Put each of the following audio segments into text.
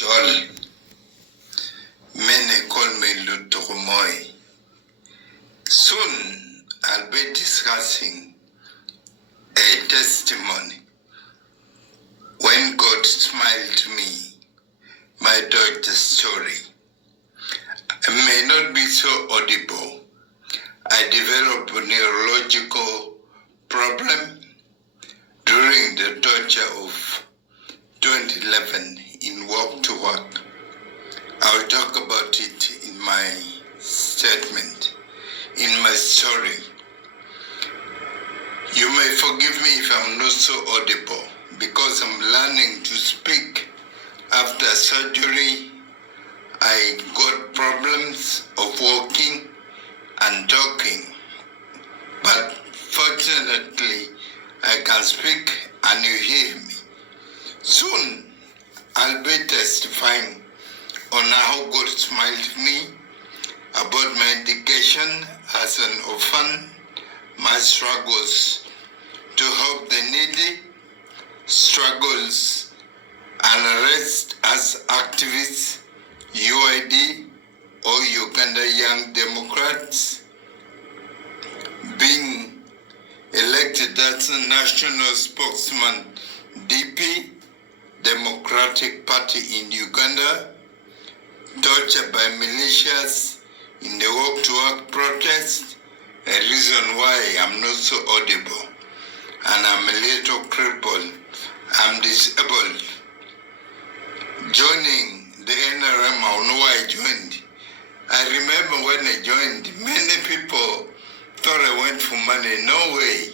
Joel, many call me Luturumoy. Soon I'll be discussing a testimony when God smiled to me, my daughter's story. I may not be so audible. I developed a neurological problem during the torture of 2011 in Walk to Work. I'll talk about it in my statement, in my story. You may forgive me if I'm not so audible because I'm learning to speak. After surgery, I got problems of walking and talking, but fortunately, I can speak and you hear me. Soon, I'll be testifying on how God smiled to me about my education as an orphan, my struggles to help the needy, struggles and arrest as activists, UID or Uganda Young Democrats, being elected as a national spokesman, DP, Democratic Party in Uganda, tortured by militias in the Walk to Work protest, a reason why I'm not so audible, and I'm a little crippled, I'm disabled. Joining the NRM, I know I joined. I remember when I joined, many people thought I went for money. No way.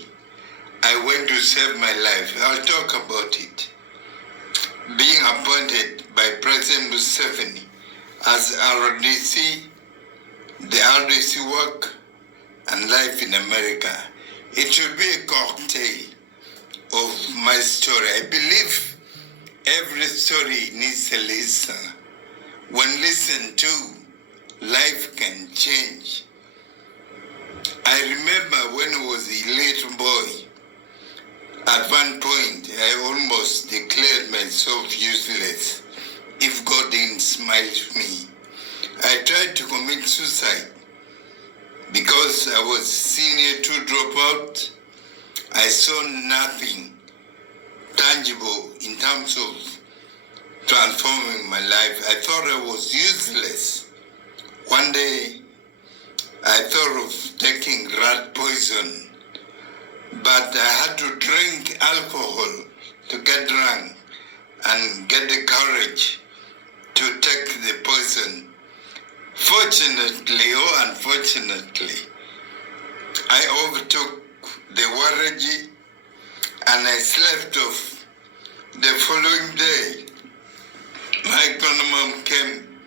I went to save my life. I'll talk about it. Being appointed by President Museveni as RDC, the RDC work and life in America, it should be a cocktail of my story. I believe every story needs a listener. When listened to, life can change. I remember when I was a little boy, at one point, I almost declared myself useless if God didn't smile to me. I tried to commit suicide because I was senior to drop out. I saw nothing tangible in terms of transforming my life. I thought I was useless. One day, I thought of taking rat poison, but I had to drink alcohol to get drunk and get the courage to take the poison. Fortunately or unfortunately, I overtook the Waraji and I slept off. The following day, my grandmom came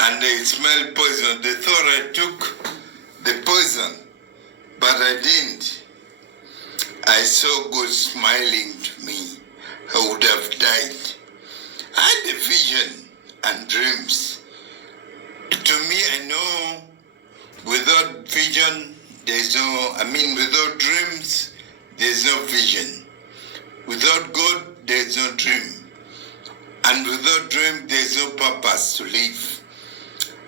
and they smelled poison. They thought I took the poison, but I didn't. I saw God smiling to me. I would have died. I had a vision and dreams. To me, I know without vision, without dreams, there's no vision. Without God, there's no dream. And without dream, there's no purpose to live.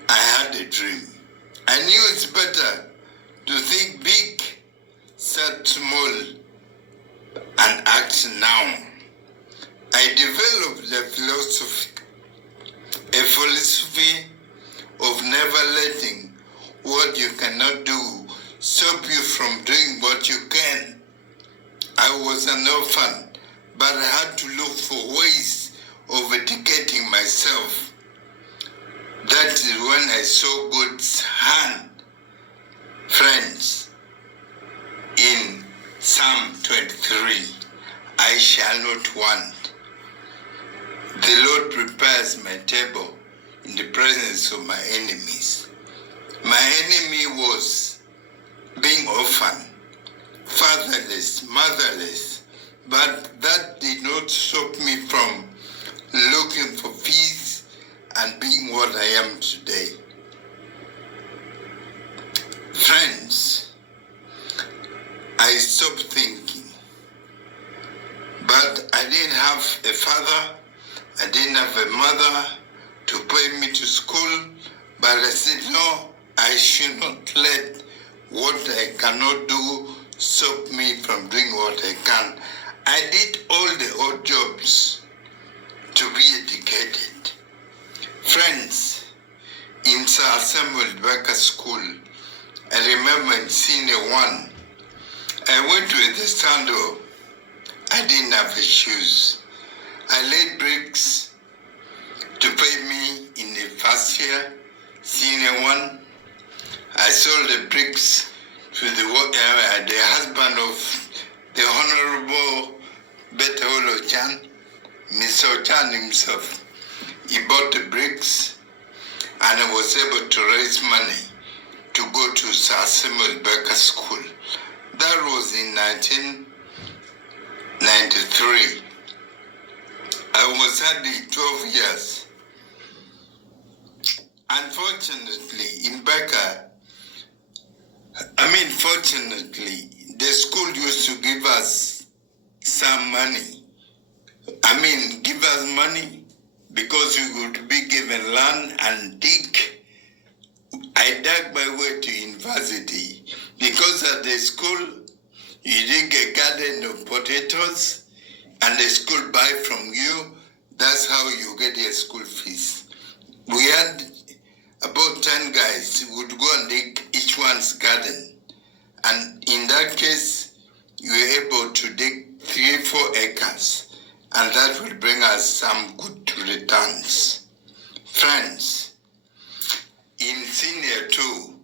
I had a dream. I knew it's better to think big, start small, and act now. I developed a philosophy of never letting what you cannot do stop you from doing what you can. I was an orphan, but I had to look for ways of educating myself. That is when I saw God's hand. Friends, in Psalm 23, I shall not want. The Lord prepares my table in the presence of my enemies. My enemy was being orphan, fatherless, motherless, but that did not stop me from looking for peace and being what I am today. Friends, I stopped thinking, but I didn't have a father I didn't have a mother to pay me to school, but I said, no, I should not let what I cannot do stop me from doing what I can. I did all the odd jobs to be educated. Friends, in Sir Samuel Becker School, I remember in senior 1, I went to the stand-up. I didn't have shoes. I laid bricks to pay me in the first year, senior 1. I sold the bricks to the husband of the Honorable Betolo Chan, Mr. Chan himself. He bought the bricks and I was able to raise money to go to Sir Samuel Becker School. That was in 1993. I was only 12 years. Unfortunately, in Becker, fortunately, the school used to give us some money. Give us money because we would be given land and dig. I dug my way to university because at the school, you dig a garden of potatoes and the school buy from you. That's how you get your school fees. We had about 10 guys who would go and dig each one's garden. And in that case, you were able to dig 3-4 acres. And that will bring us some good returns. Friends, in senior 2,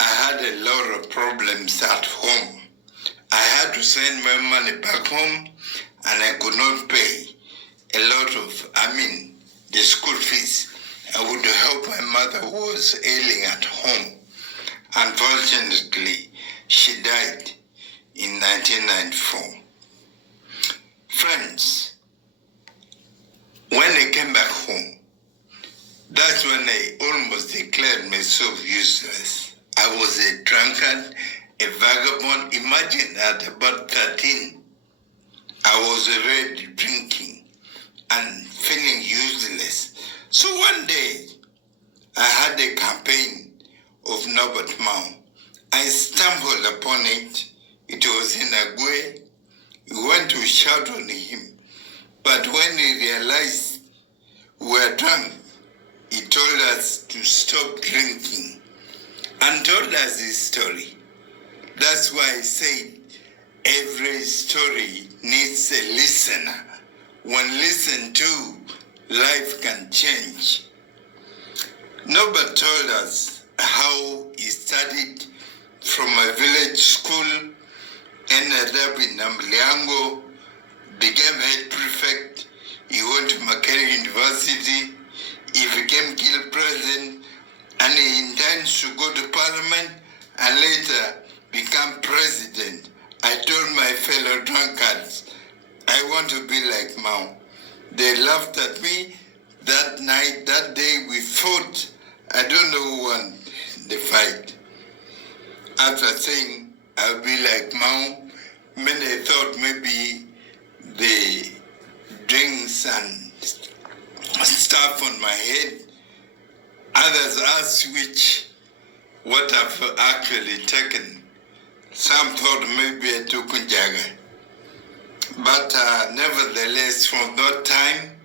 I had a lot of problems at home. I had to send my money back home and I could not pay a lot of, the school fees. I would help my mother who was ailing at home. Unfortunately, she died in 1994. Friends, when I came back home, that's when I almost declared myself useless. I was a drunkard, a vagabond. Imagine at about 13, I was already drinking and feeling useless. So one day, I had a campaign of Norbert Mao. I stumbled upon it. It was in Agwe. We went to shout on him. But when he realized we were drunk, he told us to stop drinking and told us his story. That's why I said every story needs a listener. When listened to, life can change. Norbert told us how he studied from a village school, ended up in Namliango, became head prefect. He went to Makerere University. He became guild president, and he intends to go to parliament and later become president. I told my fellow drunkards, I want to be like Mao. They laughed at me. That night, that day, we fought. I don't know who won the fight. After saying, I'll be like Mao, many thought maybe the drinks and stuff on my head. Others asked what I've actually taken. Some thought maybe I took Njaga. But nevertheless, from that time,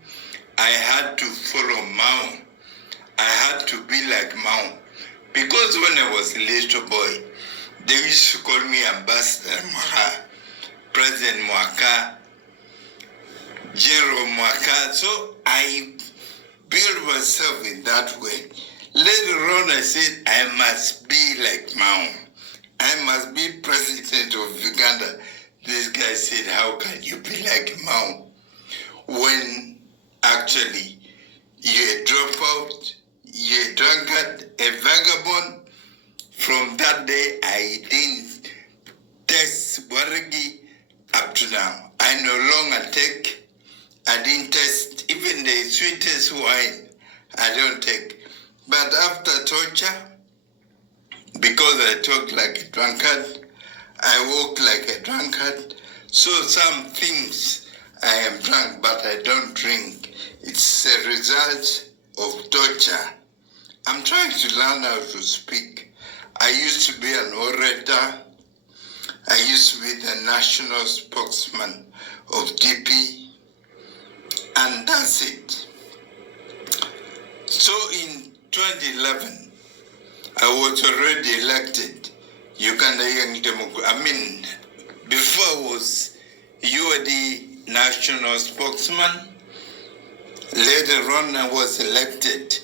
I had to follow Mao. I had to be like Mao. Because when I was a little boy, they used to call me Ambassador Mwaka, President Mwaka, General Mwaka. So I built myself in that way. Later on, I said, I must be like Mao. I must be president of Uganda. This guy said, how can you be like Mao when actually you're a dropout, you're a drunkard, a vagabond? From that day, I didn't test Waragi up to now. I no longer take, I didn't test even the sweetest wine, I don't take. But after torture, because I talk like a drunkard, I walk like a drunkard. So some things I am drunk, but I don't drink. It's a result of torture. I'm trying to learn how to speak. I used to be an orator. I used to be the national spokesman of DP, and that's it. So in 2011, I was already elected Uganda Young Democrat. Before I was UAD national spokesman. Later on, I was elected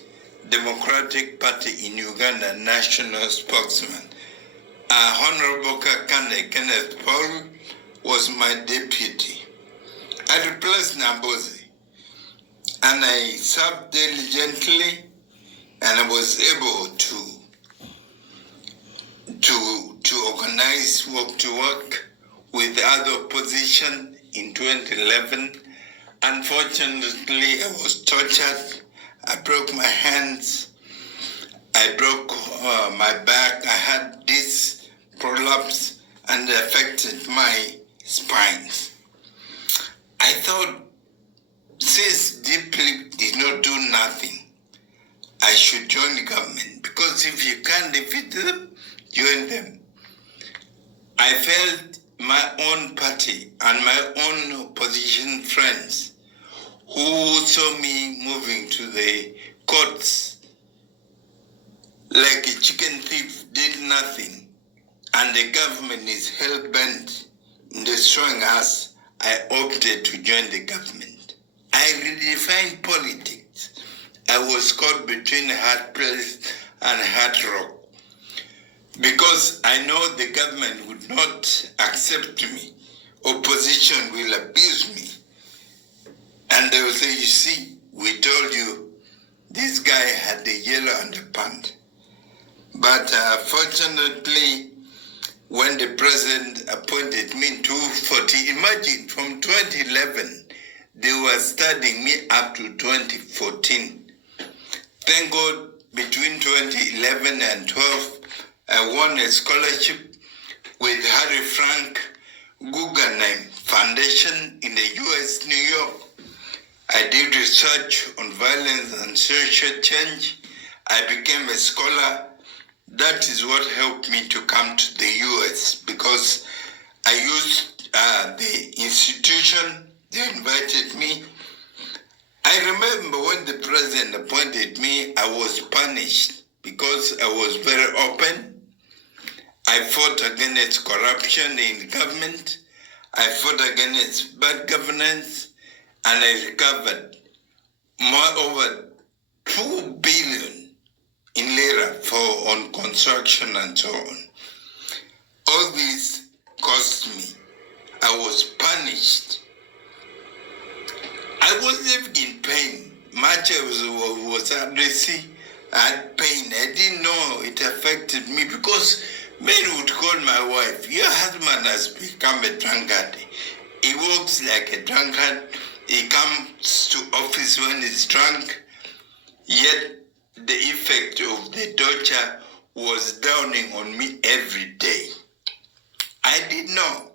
Democratic Party in Uganda national spokesman. Honorable Kakande Kenneth Paul was my deputy. I replaced Nambozi, and I served diligently, and I was able to organize work to work with other opposition in 2011. Unfortunately, I was tortured. I broke my hands. I broke my back. I had this prolapse and it affected my spines. I thought, since DP did not do nothing, I should join the government, because if you can't defeat them, join them. I felt my own party and my own opposition friends who saw me moving to the courts like a chicken thief did nothing, and the government is hell-bent in destroying us. I opted to join the government. I redefined politics. I was caught between hard place and hard rock, because I know the government would not accept me. Opposition will abuse me. And they will say, you see, we told you this guy had the yellow underpants. But fortunately, when the president appointed me in 2014, imagine from 2011, they were studying me up to 2014. Thank God, between 2011 and 12, I won a scholarship with Harry Frank Guggenheim Foundation in the US, New York. I did research on violence and social change. I became a scholar. That is what helped me to come to the US, because I used the institution. They invited me. I remember when the president appointed me, I was punished because I was very open. I fought against corruption in government. I fought against bad governance, and I recovered over 2 billion in lira on construction and so on. All this cost me. I was punished. I was living in pain. Much I was aggressive. I had pain. I didn't know it affected me, because men would call my wife, your husband has become a drunkard. He walks like a drunkard. He comes to office when he's drunk. Yet the effect of the torture was dawning on me every day. I did know.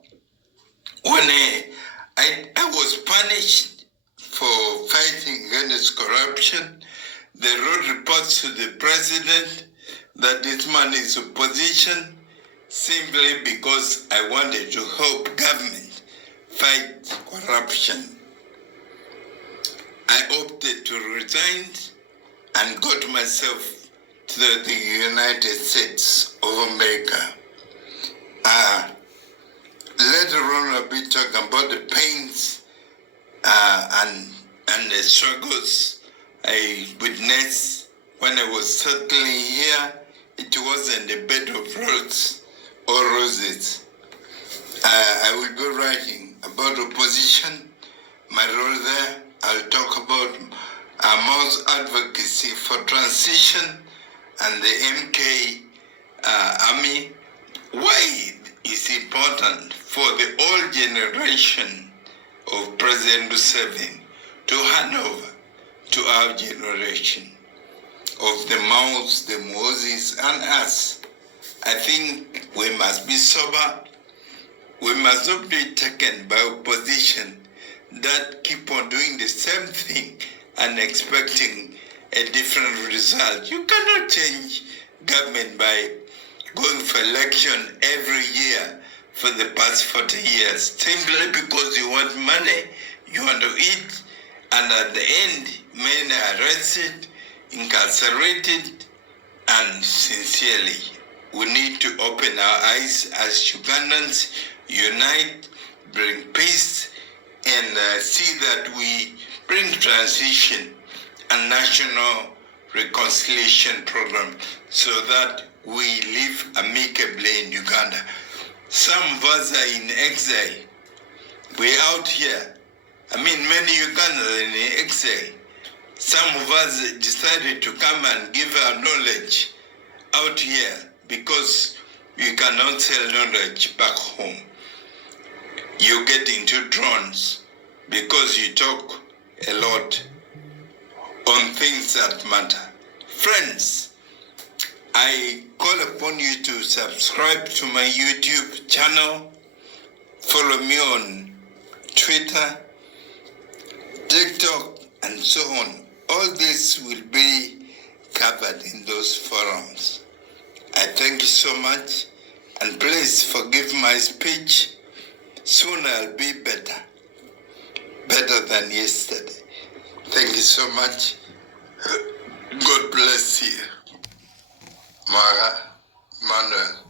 When I was punished for fighting against corruption, they wrote reports to the president that this man is opposition, simply because I wanted to help government fight corruption. I opted to resign and got myself to the United States of America. Later on, I'll be talking about the pains and the struggles I witnessed when I was settling here. It wasn't a bed of roses or roses. I will be writing about opposition, my role there. I'll talk about Mao's advocacy for transition and the MK army. Why is it important for the old generation of President Museveni to hand over to our generation of the Maos, the Moses, and us? I think we must be sober. We must not be taken by opposition that keep on doing the same thing and expecting a different result. You cannot change government by going for election every year for the past 40 years, simply because you want money, you want to eat, and at the end, many are arrested, incarcerated, and sincerely, we need to open our eyes as Ugandans, unite, bring peace, and see that we bring transition and national reconciliation program so that we live amicably in Uganda. Some of us are in exile. We're out here. Many Ugandans are in exile. Some of us decided to come and give our knowledge out here because you cannot sell knowledge back home. You get into drones because you talk a lot on things that matter. Friends, I call upon you to subscribe to my YouTube channel, follow me on Twitter, TikTok, and so on. All this will be covered in those forums. I thank you so much, and please forgive my speech. Soon I'll be better than yesterday. Thank you so much. God bless you. Mara Manuel.